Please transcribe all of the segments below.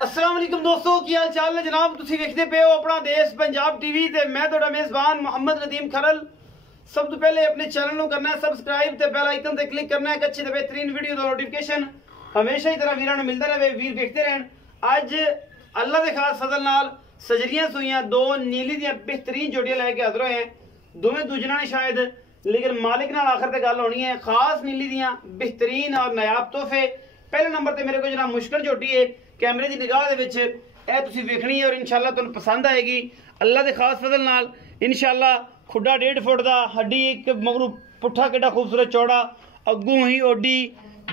अस्सलाम वालेकुम दोस्तों, की हाल चाल है जनाब। तुसी वेखदे पे हो अपना देश पंजाब टीवी ते मैं तुहाडा मेज़बान मोहम्मद नदीम खरल। सब तो पहले अपने चैनल को करना है सब्सक्राइब ते बेल आइकन ते क्लिक करना है कि अच्छी ते बेहतरीन वीडियो दा नोटिफिकेशन हमेशा ही तरह वीरां नूं मिलदा रहे, वीर देखते रहन। अज अल्लाह दे खास फजल नाल सजरियां सुइयां दो नीली दियां बेहतरीन जोड़ियां लैके हाजिर होए हैं। दोवें दूजना ने शायद, लेकिन मालिक नाल आखिर ते गल होनी है। खास नीली दियां बेहतरीन और नायाब तोहफे। पहले नंबर ते मेरे को जनाब मुश्किल झोटी है, कैमरे की निगाह दे विच ए तुसीं वेखनी है और इंशाअल्लाह तुहानूं पसंद आएगी। अल्लाह दे खास फजल नाल इंशाअल्लाह खुड्डा 1.5 फुट दा, हड्डी एक मगरू पुट्ठा केड़ा खूबसूरत चौड़ा, अग्गों ही ओडी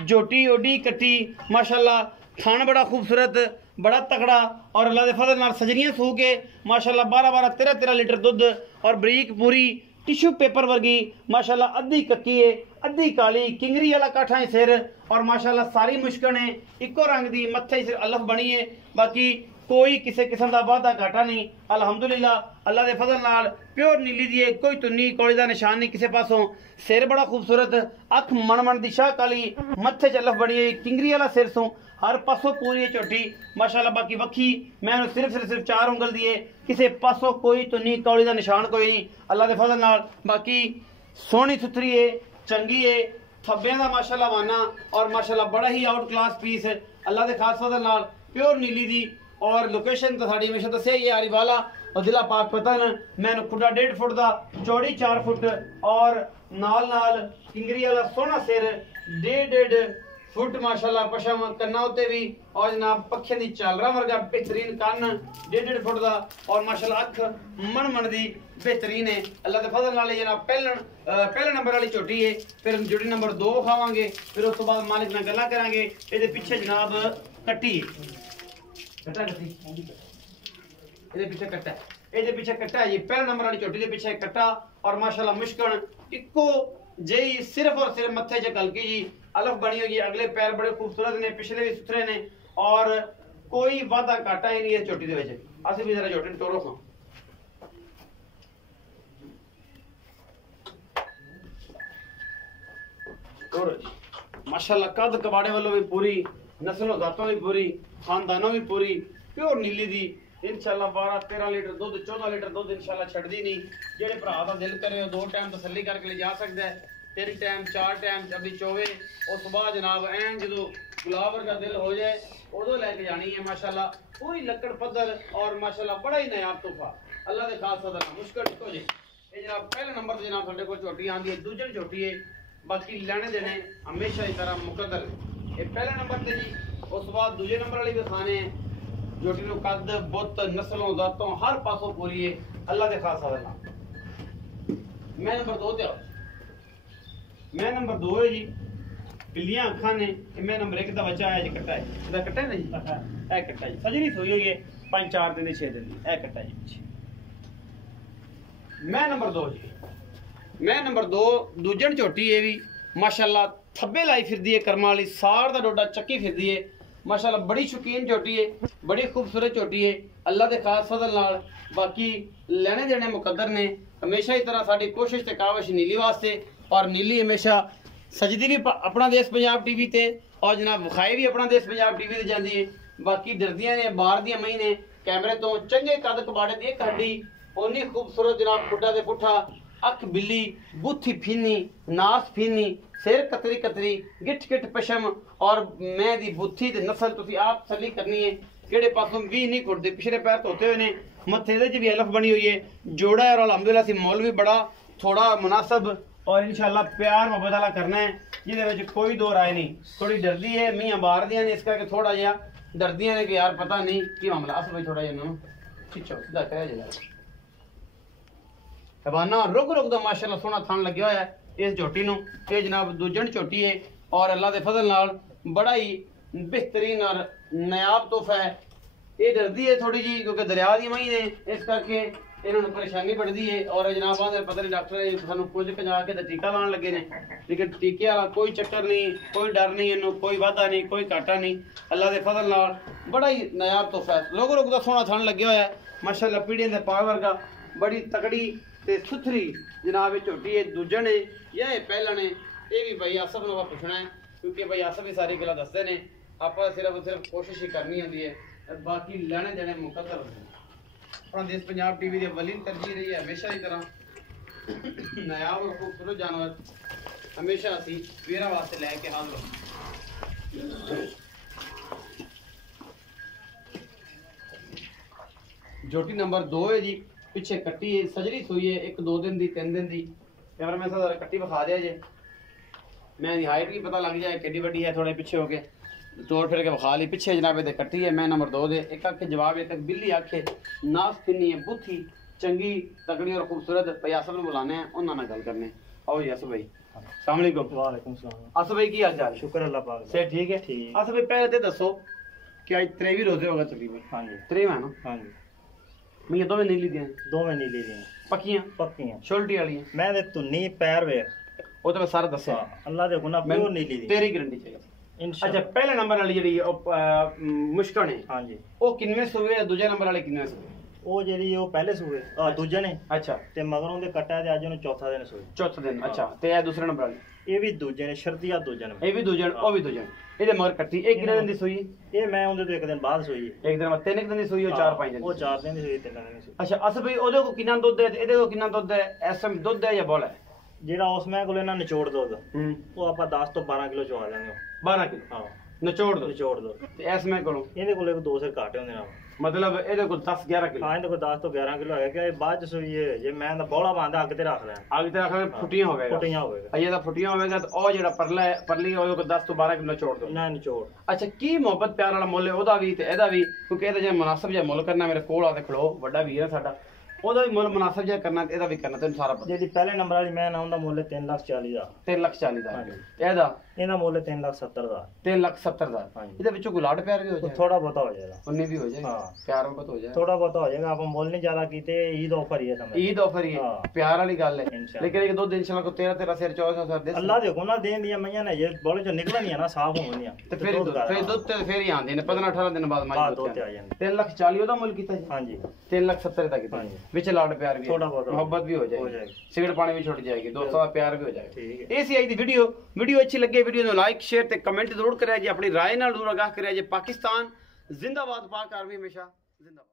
झोटी ओडी कट्टी माशाअल्लाह, थान बड़ा खूबसूरत बड़ा तगड़ा और अल्लाह दे फजल नाल सजरियां सूह के माशाअल्लाह 12-12 13-13 लीटर दुध और बरीक पूरी टिश्यू पेपर वर्गी माशाअल्लाह, अद्धी कक्की है अद्धी काली, किंगरी वाला काठा है सिर और माशाअल्लाह सारी मुश्कन है इको रंग दी, मत्थे सिर अलफ बनी है। बाकी कोई किसी किस्म का वाधा घाटा नहीं, अल्हम्दुलिल्लाह अल्लाह दे फजल नाल प्योर नीली दी है, कोई तुन्नी कौड़ी का निशान नहीं किसी पासों। सिर बड़ा खूबसूरत, अख मन दी शाह काली, मत्थे च अलफ बनी है, किंगरी वाला सिर सो हर पासों पूरी है झोटी माशाअल्लाह। बाकी वक्खी मैं सिर्फ 4 उंगल दी है, किसी पासों कोई तुन्नी कौड़ी का निशान कोई नहीं अल्लाह दे फजल नाल। बाकी सोहनी सुथरी है, चंगी है, थब्बियां दा माशाअल्लाह वाना और माशाअल्लाह बड़ा ही आउट क्लास पीस है अल्लाह दे खास फजल नाल प्योर नीली दी। और लोकेशन तो साड़ी हमेशा दसिया ही आरी वाला और जिला पाक पतन। मैंने खुड्डा 1.5 फुट का, चौड़ी 4 फुट और नाल किंगरी वाला सोहना सिर 1.5 फुट माशाअल्लाह, पशम कन्ना उत्ते भी और जनाब पखे दी चालरा वर्गा बेहतरीन कन्न 1.5 फुट का और माशाअल्लाह अख मन दी बेहतरीन है अल्लाह के फजल नाल। जनाब पहले नंबर वाली झोटी है, फिर जोड़ी नंबर 2 खावांगे, फिर उस तो बाद मालिक नाल गल्लां करांगे। इहदे पिछे जनाब कट्टी कट्टा कट्टी इहदे पिछे कट्टा इहदे पिछे कट्टा है जी। पहले नंबर वाली झोटी दे पिछे कट्टा और माशाअल्लाह मुश्कन इको जेही सिर्फ और सिर्फ मत्थे च कलकी जी अलफ बनी हुई है। अगले पैर बड़े खूबसूरत ने, पिछले भी सुथरे ने और कोई वादा घाटा ही नहीं है झोटी दे विच। असि भी जरा झोटी टोरो खां माशाअल्लाह, कद कबाड़े वालों भी पूरी, नस्लों जातों भी पूरी, खानदानों भी पूरी, प्योर नीली दी इंशाअल्लाह 12-13 लीटर दुध 14 लीटर दुध इंशाअल्लाह छड्डी नहीं। जेड़े भरा दा दिल करे 2 टाइम तसल्ली करके ले जा सकदा है, 3 टाइम 4 टाइम अभी चोवे उस बाद जनाब ऐन जो गुलाब वर्गा दिल हो जाए उदो लैके जानी है माशाअल्लाह। पूरी लकड़ पद्धर और माशाअल्लाह बड़ा ही नायाब तोहफा अल्लाह दे खास फजल नाल मुश्किल हो जे। ये जनाब पहले नंबर ते जनाब साडे कोल झोटी आंदी है, दूजे झोटी है, बाकी लेने देने हमेशा ही तरह मुकद्दर। ये पहले नंबर ते जी, उस बाद दूजे नंबर वाली भी खाने हैं। झोटी नु कद बुत नस्लों जातों हर पासों पूरी है अल्लाह दे खास फजल नाल। मैं नंबर 2 ते आओ, मैं नंबर 2 है जी, बिल्लियां अखा ने। मैं नंबर 1 का बच्चा है जी, कट्टा है इसदा, कट्टा है ना जी, ए कट्टा जी, सजनी सोई हुई है 5-4 दिन 6 दिन ए कट्टा जी पीछे। मैं नंबर 2 जी, मैं नंबर 2 दूजन झोटी है भी माशाअल्लाह, थब्बे लाई फिरदी है कर्मा वाली, सार दा डोडा चक्की फिरदी है माशाअल्लाह, बड़ी शौकीन झोटी है, बड़ी खूबसूरत झोटी है अल्लाह दे खास फजल नाल। बाकी लेने देने मुकद्दर ने हमेशा ही तरह साडी कोशिश ते काविश नीली वास्ते और नीली हमेशा सजदी भी अपना देश पंजाब टीवी ते और जनाब विखाई भी अपना देश पंजाब टीवी ते जांदी है। बाकी डरदियां ने बाहर दियां मई ने कैमरे तो चंगे कद कबाड़े दी एक हड्डी ओनी खूबसूरत जनाब, खुड्डा दे पुट्ठा, अख बिल्ली, बुथी फीनी, नास फीनी, सिर कतरी कतरी, गिठ गिठ पशम और मैं दी बुथी ते नस्ल तुसी आप तसल्ली करनी है केड़े पासों भी नहीं खुड़दे। पिछले पैर धोते हुए ने, मत्थे दे च भी अलफ बनी हुई है, जोड़ा है और अल्हम्दुलिल्लाह सी मोल भी बड़ा थोड़ा मुनासब और इंशाअल्लाह प्यार मोहब्बत वाला करना है जिहदे विच कोई दो राय नहीं। थोड़ी डरदी है, मियां बाहर दियां ने, इस करके थोड़ा जिहा डरदियां ने कि यार पता नहीं की मामला। अस भाई थोड़ा जिहा खिचो सीधा कह जरा हवाना रुक दा माशाअल्लाह सोहना थान लग्या होया है इस झोटी नूं। ये जनाब दूजन झोटी है और अल्लाह दे फजल नाल बड़ा ही बेहतरीन और नायाब तोहफा है। ये डरदी है थोड़ी जी क्योंकि दरिया दी मई ने, इस करके इन्होंने परेशानी बढ़ती है और जनाब आंदे पता नहीं डॉक्टर सानू कुछ कजा के टीका लाने लगे ने, लेकिन टीके वाला कोई चक्कर नहीं, कोई डर नहीं, इन्हों कोई वादा नहीं, कोई घाटा नहीं अल्लाह दे फजल नाल बड़ा ही नायाब तोहफा है। लोग दा सोहना थान लगे होया है माशाअल्लाह, पीढ़ियां दे पाव वर्गा बड़ी तकड़ी ते सुथरी जनाब झोटी है। दूजन है या पहला ने ये भी भाई आसफ ने पुछना है क्योंकि भाई आसफ भी सारी गल्लां दसदे ने, आप सिर्फ कोशिश ही करनी होंदी है बाकी लेने देने मुकद्दर अपना देश पंजाब टीवी की अव्वलीन तरजीह रही है हमेशा की तरह नायाब और खूबसूरत जानवर हमेशा असी वीरां वास्ते लैके हाजिर हो। जोटी नंबर 2 है जी, पिछे कट्टी है, सजरी सुई है, 1-2 दिन दी 3 दिन दी। कैमरा मैं सारा कट्टी बखा दिया जे, मैं हाइट भी पता लग जाए कितनी बड़ी है, थोड़े पीछे हो गए तोड़ फिर के बखा ली। पिछे जनाबे दे कट्टी है, मैं नंबर 2 दे। एक आखे जवाब एक बिल्ली आखे नास फिनी है, बुथी चंगी तगड़ी और खूबसूरत। भाई असफ ने बुलाने हैं, उन्होंने गल करने। आओ जी असफ भाई, अस्सलाम वालेकुम। वालेकुम सलाम। असफ भाई की हाल चाल? शुक्र अल्लाह पाक दा। से ठीक है। ठीक। असफ भाई पहले तो दसो कि आज 23 रोजे होगा तकरीबन? हाँ जी 23 है ना? हाँ जी। मैं दो में नहीं ली दी दो में नीली दी पक्कियां पक्कियां छोल्टी वाली मैं दे तुन्नी पैर वे वो तो मैं सारा दस्या अल्लाह दे गुना प्योर नीली दी तेरी गारंटी चाहिए। अच्छा इंशाअल्लाह। पहले नंबर वाली ਜਿਹੜੀ ਮੁਸ਼ਕਣ ਹੈ हाँ जी ਉਹ ਕਿੰਨੇ ਸੂਏ ਹੈ, ਦੂਜੇ ਨੰਬਰ ਵਾਲੇ ਕਿੰਨੇ ਸੂਏ? ਉਹ ਜਿਹੜੀ ਉਹ ਪਹਿਲੇ ਸੂਏ ਦੂਜੇ ਨੇ ਅੱਛਾ ਤੇ ਮਗਰੋਂ ਦੇ ਕੱਟਿਆ ਤੇ ਅੱਜ ਉਹਨੂੰ ਚੌਥਾ ਦਿਨ ਸੂਏ। ਚੌਥੇ ਦਿਨ। ਅੱਛਾ ਤੇ ਇਹ ਦੂਸਰੇ ਨੰਬਰ ਵਾਲੀ ਇਹ ਵੀ ਦੂਜੇ ਨੇ ਸ਼ਰਦੀਆ ਦੂਜੇ ਨੇ ਇਹ ਵੀ ਦੂਜੇ ਉਹ ਵੀ ਦੂਜੇ ਇਹਦੇ ਮਗਰ ਕੱਟੀ ਇਹ ਕਿੰਨੇ ਦਿਨ ਦੀ ਸੂਈ? ਇਹ ਮੈਂ ਉਹਦੇ ਤੋਂ ਇੱਕ ਦਿਨ ਬਾਅਦ ਸੂਈ ਇੱਕ ਦਿਨ ਬਾਅਦ 3 ਦਿਨ ਦੀ ਸੂਈ ਉਹ 4-5 ਦਿਨ ਉਹ 4 ਦਿਨ ਦੀ ਸੂਈ 3 ਦਿਨ ਦੀ ਸੂਈ। ਅੱਛਾ ਅਸ ਵੀ ਉਹਦੇ ਕੋ ਕਿੰਨਾ ਦੁੱਧ ਹੈ ਤੇ ਇਹਦੇ ਕੋ ਕਿੰਨਾ ਦੁੱਧ ਹੈ? ਇਸ ਟਾਈਮ ਦੁੱਧ ਹੈ ਜਾਂ ਬੋਲ ਹੈ? ਜਿਹੜਾ ਉਸ ਮੈਂ ਕੋਲ ਇਹਨਾਂ ਨਿਚੋੜ ਦੁੱਧ ਹੂੰ ਉਹ ਆਪਾਂ 10 ਤੋਂ 12 ਕਿਲੋ ਚਵਾ ਦਾਂਗੇ 12 ਕਿਲੋ ਹਾਂ ਨਿਚੋੜ ਦੋ ਨਿਚੋੜ ਦੁੱਧ ਤੇ ਇਸ ਮੈਂ ਕੋਲੋਂ ਇਹਦੇ ਕੋਲ ਇੱਕ 2 ਸਿਰ ਘੱਟ ਹੁੰਦੇ ਨਾਲ ਮਤਲਬ ਇਹਦੇ ਕੋਲ 10-11 ਕਿਲੋ ਹਾਂ ਇਹਦੇ ਕੋਲ 10 ਤੋਂ 11 ਕਿਲੋ ਹੈਗਾ ਕਿ ਇਹ ਬਾਅਦ ਚ ਸੂਈ ਹੈ ਜੇ ਮੈਂ ਦਾ ਬੋਲਾ ਬਾਂਦਾ ਅੱਗ ਤੇ ਰੱਖ ਲੈਣ ਆਗੇ ਤੇ ਰੱਖਣਾ ਫੁੱਟੀਆਂ ਹੋਵੇਗਾ ਫੁੱਟੀਆਂ ਹੋਵੇਗਾ ਅਜੇ ਤਾਂ ਫੁੱਟੀਆਂ ਹੋਵੇਗਾ ਤੇ ਉਹ ਜਿਹੜਾ ਪਰਲਾ ਹੈ ਪਰਲੀ ਉਹਦੇ ਕੋਲ 10 ਤੋਂ 12 ਕਿਲੋ ਨਿਚੋੜ ਦੋ। ਨਾ ਨਿਚੋੜ ਅੱਛਾ ਕੀ ਮੁਹੱਬਤ ਪਿਆਰ ਵਾਲਾ ਮੁੱਲ ਹੈ ਉਹਦਾ ਵੀ ਤੇ ਇਹਦਾ ਵੀ, ਕਿਉਂਕਿ ਇਹਦਾ ਜੇ ਮੁਨਾਸਬ ਜਿਹਾ ਮੁੱਲ ਕਰਨਾ ਮੇਰੇ ਕੋਲ ਆ ਤੇ ਖੜੋ ਵੱਡਾ ਵੀਰ ਹੈ ਸਾਡਾ, ਉਹਦਾ ਵੀ ਮੁੱਲ ਮੁਨਾਸਬ ਜਿਹਾ ਕਰਨਾ ਤੇ ਇਹਦਾ ਵੀ ਕਰਨਾ, ਤੈਨੂੰ ਸਾਰਾ ਪਤਾ। ਜਿਹੜੀ ਪਹਿਲੇ ਨੰਬਰ ਵਾਲੀ ਮੈਂ ਨਾ ਉਹਦਾ ਮੁੱਲ 3,40,000 ਦਾ 3,40,000 ਦਾ ਹਾਂਜੀ। ਇਹਦਾ ਇਹਦਾ ਮੁੱਲ 3,70,000 ਦਾ 3,70,000 ਹਾਂਜੀ। ਇਹਦੇ ਵਿੱਚੋਂ ਕੋਈ ਲਾਡ ਪਿਆਰ ਵੀ ਹੋ ਜਾਏ? ਥੋੜਾ ਬਹੁਤਾ ਹੋ ਜਾਏਗਾ ਉਨੇ ਵੀ ਹੋ ਜਾਏ ਹਾਂ। ਪਿਆਰ ਮੁਹੱਬਤ ਹੋ ਜਾਏ ਥੋੜਾ ਬਹੁਤਾ ਹੋ ਜਾਏਗਾ ਆਪਾਂ ਮੁੱਲ ਨਹੀਂ ਜ਼ਿਆਦਾ ਕੀਤੇ ਈਦ ਆਫਰ ਹੀ ਹੈ ਸਮਝ ਈਦ ਆਫਰ ਹੀ ਹੈ, ਹਾਂ। ਪਿਆਰ ਵਾਲੀ ਗੱਲ ਹੈ। ਇਨਸ਼ਾਅੱਲਾ। ਲੇਕਿਨ ਇੱਕ ਦੋ ਦਿਨ ਇਨਸ਼ਾਅੱਲਾ ਕੋ 13 ਸਿਰ 14 ਸਿਰ ਦੇ ਅੱਲਾਹ ਦੇ ਹੁਕਮ ਨਾਲ ਦੇਣ ਦੀਆਂ ਮਈਆਂ ਨੇ ਜੇ ਬੋਲੇ ਚੋਂ ਨਿਕਲਣੀਆਂ ਨਾ ਸਾਫ਼ ਹੋਣਗੀਆਂ ਤੇ ਫਿਰ ਦੁੱਧ ਤੇ ਫਿਰ ਹੀ ਆਉਂਦੇ ਨੇ 15-18 ਦਿਨ ਬਾਅਦ ਮਾਈ ਬਾਅਦ ਦੁੱਧ ਤੇ ਆ ਜਾਂਦੇ 3,40,000 ਉਹਦਾ ਮੁੱਲ ਕੀਤਾ ਜੀ? ਹਾਂਜੀ 3,70,000 ਦਾ ਕੀਤਾ ਹਾਂਜੀ। ਵਿੱਚ ਲਾਡ ਪਿਆਰ ਵੀ ਹੈ, ਥੋੜਾ ਬਹੁਤ ਮੁਹੱਬਤ ਵੀ ਹੋ ਹੋ ਜਾਏਗੀ, ਜਾਏਗੀ। ਸਿਗਰਟ ਪਾਣੀ ਵੀ ਛੁੱਟ ਜਾਏਗੀ, ਦੋਸਤਾਂ ਦਾ ਪਿਆਰ ਵੀ ਹੋ ਜਾਏਗਾ। ਠੀਕ ਹੈ। ਇਹ ਸੀ ਅੱਜ ਦੀ ਵੀਡੀਓ ਅੱਛੀ ਲੱਗੇ ਵੀਡੀਓ ਨੂੰ ਲਾਈਕ ਸ਼ੇਅਰ ਤੇ ਕਮੈਂਟ ਜ਼ਰੂਰ ਕਰਿਆ ਜੀ, ਆਪਣੀ ਰਾਏ ਨਾਲ ਜ਼ਰੂਰ ਆਗਾਹ ਕਰਿਆ ਜੀ। ਪਾਕਿਸਤਾਨ ਜ਼ਿੰਦਾਬਾਦ, ਪਾਕ ਆਰਮੀ ਹਮੇਸ਼ਾ ਜ਼ਿੰਦਾਬਾਦ।